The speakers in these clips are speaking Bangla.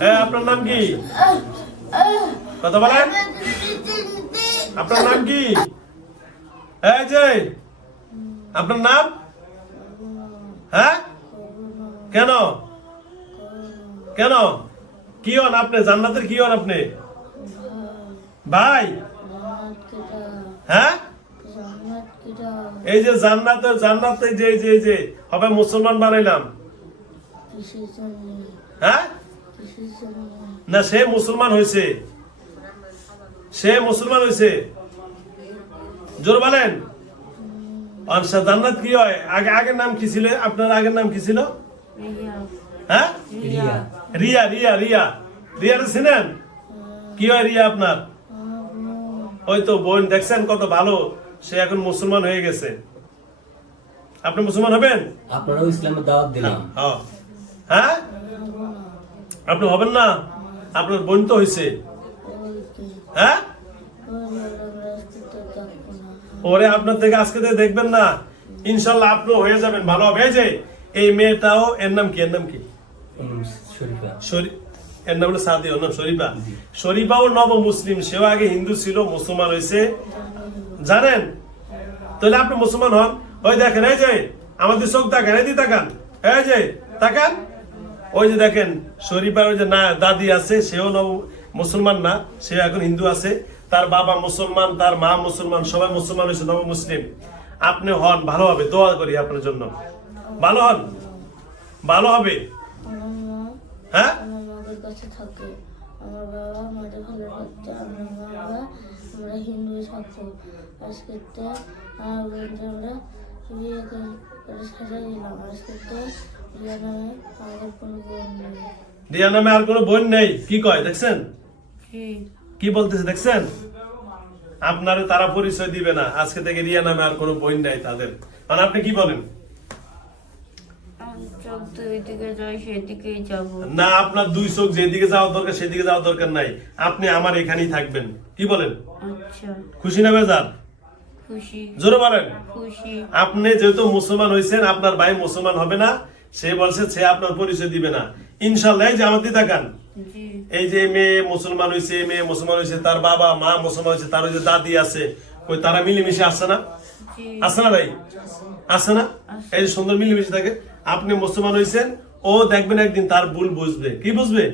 হ্যাঁ আপনার নাম কি? কথা বলেন। আপনার নাম কি? এই যে। আপনার নাম? হ্যাঁ? কেন? কেন? কি হন আপনি? জান্নাতের কি হন আপনি? ভাই? হ্যাঁ? এই যে জান্নাতে জান্নাতে যে যে যে, হবে মুসলমান বানাইলাম। হ্যাঁ? না সে মুসলমান হয়েছে। সে মুসলমান হয়েছে। জোর বলেন। আচ্ছা জান্নাত কি হয়? আগে আগের নাম কি ছিল? আপনার আগের নাম কি ছিল? হ্যাঁ? রিয়া। রিয়া রিয়া রিয়া। চিনেন? কি হয় রিয়া আপনার? ওই তো বোন দেখছেন কত ভালো? সে এখন মুসলমান হয়ে গেছে। আপনি মুসলমান হবেন? আপনারাও ইসলামের দাওয়াত দিলাম। হ্যাঁ। আপনি হবেন না? আপনার বোন তো হয়েছে হ্যাঁ? ওরে আপনার থেকে আজকে থেকে দেখবেন না। ইনশাল্লাহ আপনিও হয়ে যাবেন ভালো হবে। এই যে এই মেয়েটাও এর নাম কি? এর নাম কি? এর নাম হলো সাদি ওর নাম শরীফা। শরীফাও নব মুসলিম সেও আগে হিন্দু ছিল মুসলমান হয়েছে জানেন? তাহলে আপনি মুসলমান হন। ওই দেখেন এই যে আমাদের চোখ তাকান এই দিয়ে তাকান। এই যে তাকান। ওই যে দেখেন, শরীফার ওই যে না দাদি আছে, সেও নব মুসলমান না সে এখন হিন্দু আছে। তার বাবা মুসলমান, তার মা মুসলমান, সবাই মুসলমান হয়েছে, নব মুসলিম। আপনি হন, ভালো হবে, দোয়া করি আপনার জন্য। ভালো হন? ভালো হবে? হ্যাঁ? আমার হিন্দু আজকে আমরা বিয়ে করে সাজা দিলাম আজকে নামে আমাদের কোনো বোন নেই। রিয়া নামে আর কোনো বোন নেই? কি কয় দেখছেন? কি? বলতেছে দেখছেন? আপনার তারা পরিচয় দিবে না। আজকে থেকে রিয়া নামে আর কোনো বোন নাই তাদের। মানে আপনি কি বলেন? না আপনার দুই চোখ যেদিকে যাওয়ার দরকার সেদিকে যাওয়ার দরকার নাই। আপনি আমার এখানেই থাকবেন। কি বলেন? আচ্ছা। খুশি না বেজার? জোরে বলেন। আপনি যেহেতু মুসলমান হয়েছেন আপনার ভাই মুসলমান হবে না সে বলছে সে আপনার পরিচয় দিবে না। ইনশাল্লাহ যে আমার তাকান এই যে মেয়ে মুসলমান হয়েছে মেয়ে মুসলমান হয়েছে তার বাবা মা মুসলমান হয়েছে তার ওই যে দাদি আছে ওই তারা মিলেমিশে আসছে না? আছে না ভাই? আছে না? এই যে সুন্দর মিলেমিশে থাকে। আপনি মুসলমান হয়েছেন ও দেখবেন একদিন তার ভুল বুঝবে। কি বুঝবে?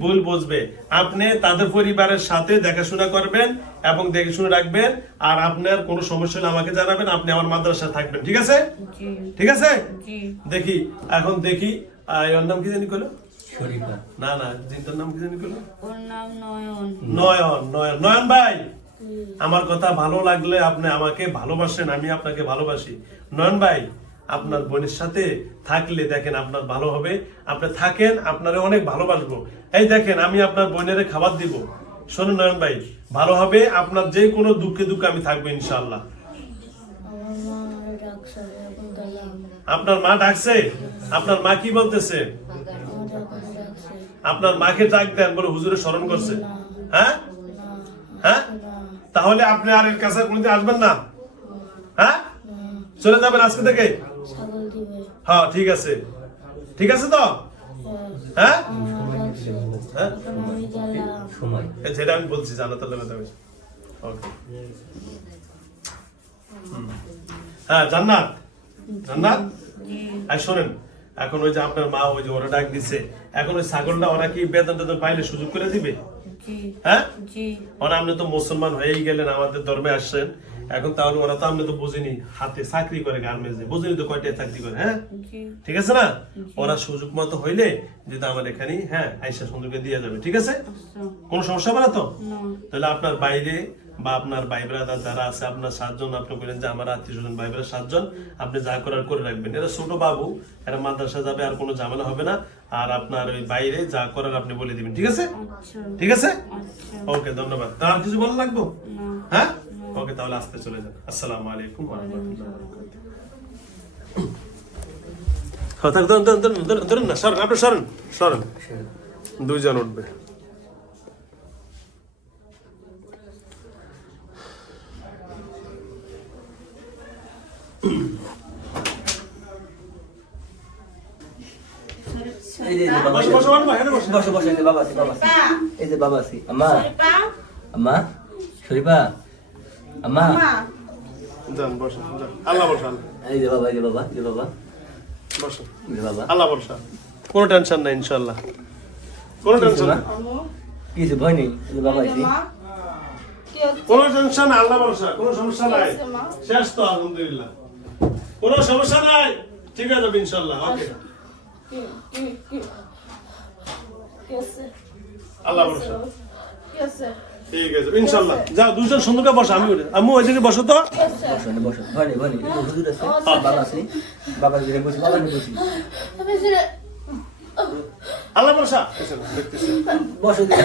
ভুল বুঝবে। আপনি তাদের পরিবারের সাথে দেখাশোনা করবেন এবং দেখে শুনে রাখবেন আর আপনার কোনো সমস্যা হলে আমাকে জানাবেন আপনি আমার মাদ্রাসায় থাকবেন। ঠিক আছে? ঠিক আছে? দেখি এখন দেখি এর নাম কি জানি কইলো? শরীফা। না না জিনটার নাম কি জানি ওর নয়ন। নয়ন নয়ন। নয়ন ভাই আমার কথা ভালো লাগলে আপনি আমাকে ভালোবাসেন আমি আপনাকে ভালোবাসি। নয়ন ভাই আপনার বোনের সাথে থাকলে দেখেন আপনার ভালো হবে। আপনি থাকেন, আপনারে অনেক ভালোবাসবো। এই দেখেন, আমি আপনার বোনের খাবার দিব। শোনেন নয়ন ভাই, ভালো হবে, আপনার যে কোনো দুঃখে দুঃখে আমি থাকব ইনশাল্লাহ আপনার মা ডাকছে? আপনার মা কি বলতেছে? আপনার মাকে ডাক দেন বলে হুজুরে স্মরণ করছে। হ্যাঁ? হ্যাঁ? তাহলে আপনি আর এর কাছে কোনদিন আসবেন না? হ্যাঁ? চলে যাবেন আজকে থেকে? হ্যাঁ ঠিক আছে। ঠিক আছে তো? হ্যাঁ? হ্যাঁ? যেটা আমি বলছি জানাতে হবে তবে ওকে হ্যাঁ জান্নাত। জান্নাত? আর শোনেন এখন ওই যে আপনার মা ওই যে ওরা ডাক দিছে এখন ওই ছাগলটা ওরা কি বেতন টেতন পাইলে সুযোগ করে দিবে? হ্যাঁ? জি। ওরা আপনি তো মুসলমান হয়েই গেলেন আমাদের ধর্মে আসছেন। এখন তাহলে ওরা তো আপনি তো বুঝিনি হাতে চাকরি করে গার্মেন্টসে বুঝিনি তো কয়টায় চাকরি করে হ্যাঁ? ঠিক আছে না? ওরা সুযোগ মতো হইলে যদি আমার এখানে হ্যাঁ আইসা সুন্দরকে দিয়ে যাবে ঠিক আছে? আচ্ছা। কোনো সমস্যা হবে না তো? তাহলে আপনার বাইরে বা আপনার ভাই ব্রাদার যারা আছে আপনার সাতজন আপনি বলেন যে আমার আত্মীয় স্বজন ভাই ব্রাদার সাতজন আপনি যা করার করে রাখবেন। এরা ছোট বাবু এরা মাদ্রাসা যাবে আর কোনো ঝামেলা হবে না। আর আপনার ওই বাইরে যা করার আপনি বলে দিবেন ঠিক আছে? আচ্ছা। ঠিক আছে? আচ্ছা। ওকে ধন্যবাদ। তা আর কিছু বলা লাগবো? হ্যাঁ? ওকে তাহলে আসতে চলে যান আসসালামু আলাইকুম ওয়া রাহমাতুল্লাহি হ্যাঁ দুইজন উঠবে। বাবা এই যে বাবা আছে বাবা আছে। এই যে বাবা আছে আম্মা। আম্মা শরীফা। আম্মা। যান বসো যান। আল্লাহ বসো আল্লাহ এই যে বাবা এই যে বাবা এই যে বাবা। বসো এই যে বাবা। আল্লাহ বসো কোনো টেনশন নাই ইনশাল্লাহ। কোনো টেনশন কিছু ভয় নেই বাবা আছে কোনো টেনশন আল্লাহ ভরসা কোনো সমস্যা নাই। শেষ তো আলহামদুলিল্লাহ। কোনো সমস্যা নাই। ঠিক আছে ইনশাল্লাহ ওকে। আল্লাহ ভরসা ঠিক আছে ইনশাল্লাহ। যাও দুজন সুন্দর করে বসো আমি উঠে আম্মু ওইদিকে বসো তো। বসো বসো যে বসি বসি আল্লাহ ভরসা। এসো, দেখতেছি। বসো ধরে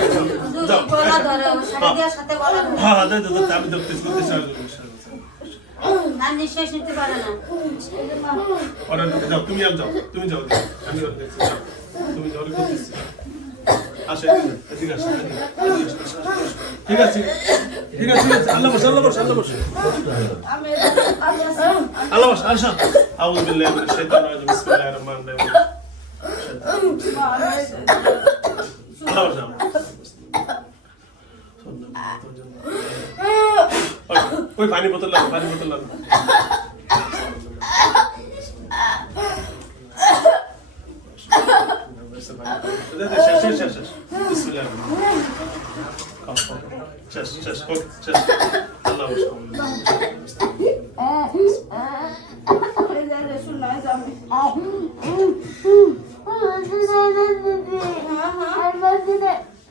হ্যাঁ। হ্যাঁ দে, দে, আমি দেখতেছি তুমি যাও তুমি যাও আমি দেখছি যাও। তুমি যাও ঠিক আছে ঠিক আছে আল্লাহ বসে, আল্লাহ আসো আউযু বিল্লাহি মিনাশ শাইতানির ওই- পানি বোতল লাগো পানি বোতল লাগো শেষ শেষ শেষ শেষ বিসমিল্লাহির রহমানির রহিম খাও, খাও, খাও। শেষ শেষ ওকে শেষ আল্লাহ বসে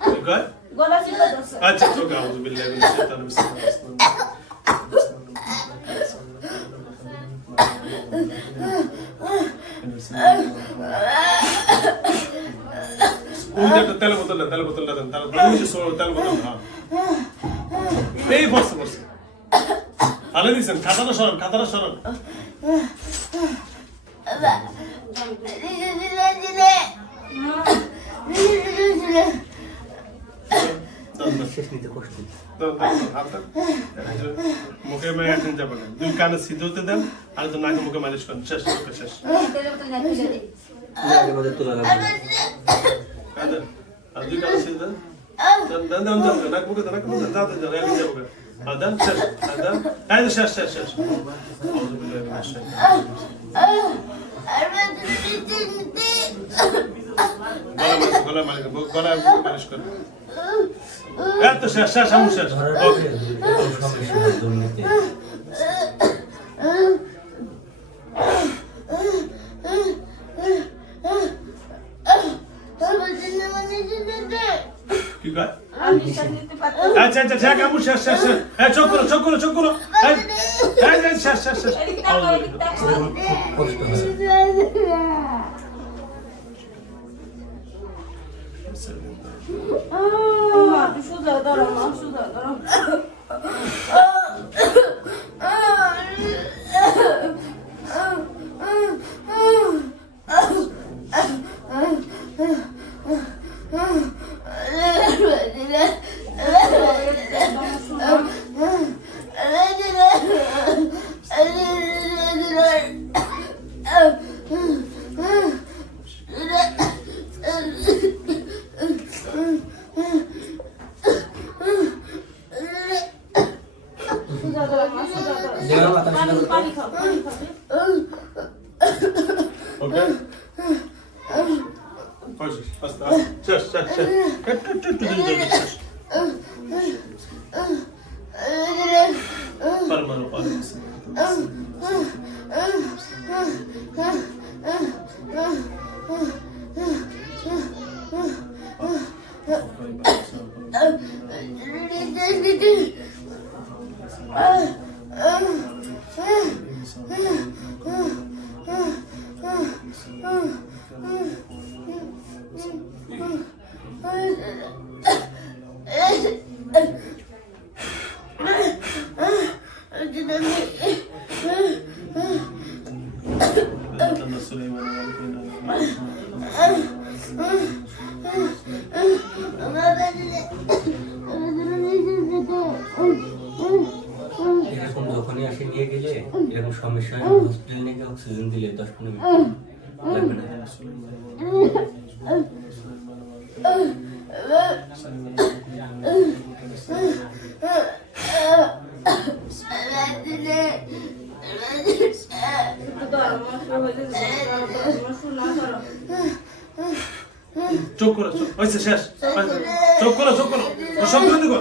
ঠিক আছে গলা চিপে ধরছে আচ্ছা তো আউযু বিল্লাহি মিনাশ শাইতানির বিসমিল্লাহির ওই যে একটা তেল বোতলটা দেন, তার- সরো, তেল বোতল, হ্যাঁ। এই বসে, বসে। ভালো দিছেন, খাতাটা সরান, খাতাটা সরান। মুখে মেরে এখন যাবেন। দুই কানে দিয়ে দেন, আর তো নাকে মুখে মালিশ করেন। শেষ, শেষ। তেলে বোতল না তুলে দিই না আগে মধ্যে তোলা লাগবে হ্যাঁ, দেন। আর দুই কানে সিঁদুর দেন। দেন, দেন, দেন, দেন, দেন, নাক মুখে দেন, নাক মুখে দেন, যাতে যান, এখন যাব। আর দেন, শেষ, আর দেন। এই যে শেষ, শেষ, শেষ। আউযু বিল্লাহি মিনাশ শাইতানির গলা মালিশ, গলা মালিশ, গলায় মালিশ করেন। এই তো শেষ, শেষ, আমু শেষ। ধরার ওকে। পরে এরকম সমস্যা হয় দুর্নীতি কি কয়? আমি নিঃশ্বাস নিতে পারছি আচ্ছা আচ্ছা ঠিক আছে আমু শেষ শেষ শেষ এই চোখ করো চোখ করো চোখ করো এই এই, এই, শেষ শেষ শেষ এদিকে তাকাও, এদিকে তাকাও। খুব কষ্ট হয় মা তুই সুজা ধরো মা সুজা ধরো সুজা ধরো মা সুজা ধরো যেন মাথা পানি পানি খাও পানি খাও ওকে Pode, basta. শেষ শেষ শেষ একটু একটু একটু জলদি জলদি শেষ পারো মারো পারো এরকম যখনই আসে নিয়ে গেলে এরকম সমস্যা হয় হসপিটাল নিয়ে গিয়ে অক্সিজেন দিলে দশ পনেরো মিনিট লাগবে না চোখ করো চোখ হয়েছে শেষ হয়েছে। চোখ করো চোখ করো ও সব করে দেখো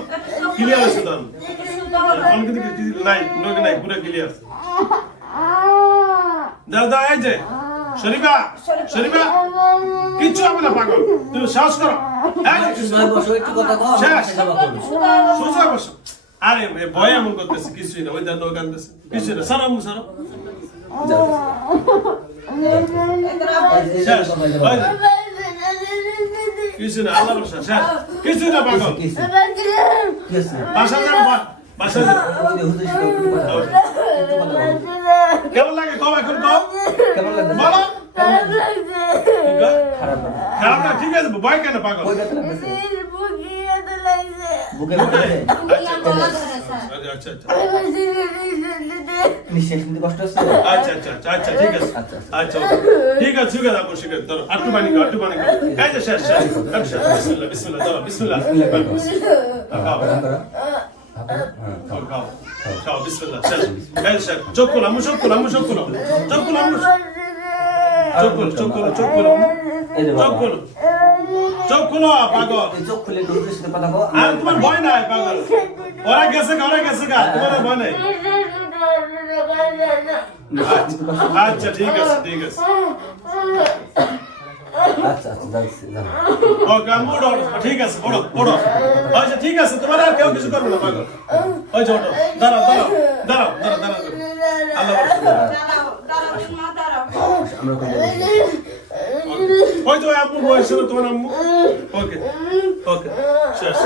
ক্লিয়ার হয়েছে তখন অনেক কিছু কিছু নাই নদী নাই পুরো ক্লিয়ার দাও দাও এই যে শরীফা শরীফা কিচ্ছু হবে না পাগল তুমি সাহস করো এই যে, একটু নয় বসো একটু কথা কও শেষ। আমি সেবা করবো সোজা বসো আরে এ ভয় এমন করতেছে কিছুই না ওই দান নৌকা আনতেছে কিছুই না সারা মুখ সারা যাও, যাও। এই যে- এই যে শেষ বাবা, এই যে ওই বাবা। যে, কিছু না আল্লাহ ভরসা শেষ কিছু না পাগল কি হয়েছে? কি হয়েছে? বাসা যান বা- বাসা যান ওই যে হুজুর সাথে একটু কথা বলো। একটু কথা বলো। কেমন লাগে কম এখন কম কেমন লাগছে? বলো? খারাপ লাগে। খারাপ না ঠিক আছে ভয় কেন পাগল? ওই ব্যথা লাগছে? বুকে? লাগছে? আচ্ছা ধরে স্যার আচ্ছা আচ্ছা নিঃশ্বাস নিতে কষ্ট হচ্ছে? আচ্ছা আচ্ছা আচ্ছা আচ্ছা ঠিক আছে। আচ্ছা, আচ্ছা. ঠিক আছে ঠিক আছে আপু ঠিক আছে ধরো আটটু পানি খাও আটটু পানি খাও। এই যে শেষ শেষ। আচ্ছা বিসমিল্লাহ বিসমিল্লাহ ধরো বিসমিল্লাহ। খাও আরাম করো। খাও খাও। খাও বিসমিল্লাহ শেষ। এই শেষ। চোখ খোলো চোখ খোলো চোখ খোলো। চোখ খোলো চোখ খোলো চোখ খোলো চোখ খোলো। চোখ খোলো। পাগল। চোখ খুলে একটু হুজুরের সাথে আর তোমার ভয় নাই পাগল। ওরা গেছে ওরা গেছে গা তোমার ভয় নাই। আচ্ছা আচ্ছা ঠিক আছে ঠিক আছে। আচ্ছা আচ্ছা যাচ্ছি ওঠো। ঠিক আছে ওঠো ওঠো। আচ্ছা ঠিক আছে তোমার আর কেউ কিছু করবে না পাগল। ওই যে ওঠো দাঁড়াও দাঁড়াও দাঁড়াও দাঁড়াও দাঁড়াও। আল্লাহ দাঁড়াও দাঁড়াও মা দাঁড়াও। আমরা ওখানে যাব। ওই তো ওই আম্মু বয়স ছিল তোমার আম্মু ওকে ওকে শেষ